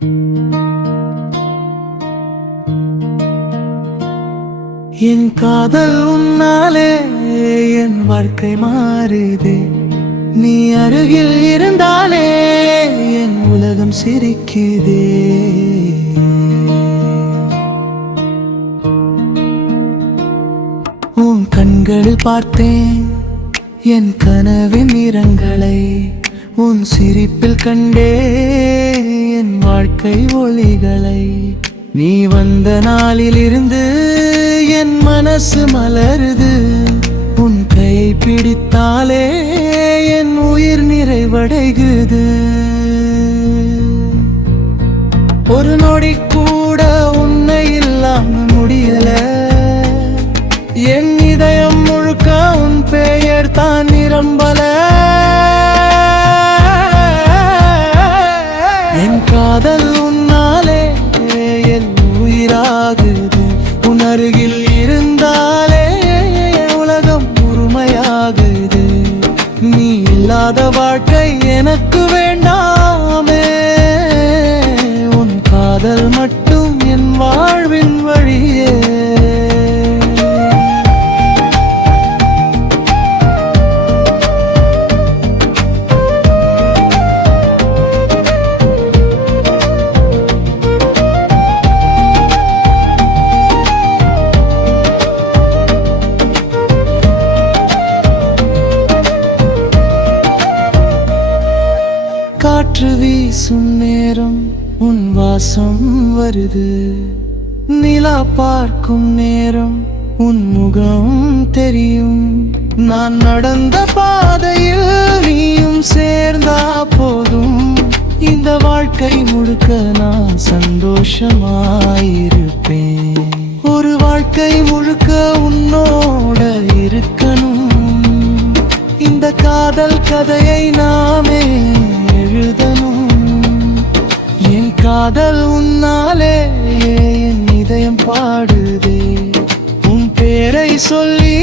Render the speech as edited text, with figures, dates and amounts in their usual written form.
என் காதல் உன்னாலே என் வாழ்க்கை மாறுதே. நீ அருகில் இருந்தாலே என் உலகம் சிரிக்குதே. உன் கண்களில் பார்த்தேன் என் கனவின் நிறங்களை. உன் சிரிப்பில் கண்டே என் வாழ்க்கை ஒளிகளை. நீ வந்த நாளிலிருந்து என் மனசு மலருது. உன் கையை பிடித்தாலே என் உயிர் நிறைவடைகுது. ஒரு நொடி கூட உன்னை இல்லாம முடியல. என் இதயம் முழுக்க உன் பெயர் தான் நிரம்பல. என் காதல் உன்னாலே என் உயிராகுது. உன் அருகில் இருந்தாலே உலகம் முழுமையாகுது. நீ இல்லாத வாழ்க்கை எனக்கு வேண்டாமே. உன் காதல் மட்டும் என் வாழ்வின் வழியே. காற்று வீசும் நேரம் உன் வாசம் வருது. நிலா பார்க்கும் நேரம் உன் முகம் தெரியும். நான் நடந்த பாதையில் நீயும் சேர்ந்தா போதும். இந்த வாழ்க்கை முழுக்க நான் சந்தோஷமாயிருப்பேன். ஒரு வாழ்க்கை முழுக்க உன்னோட இருக்கணும். இந்த காதல் கதையை நாமே எழுதணும். என் காதல் உன்னாலே என் இதயம் பாடுதே. உன் பேரை சொல்லி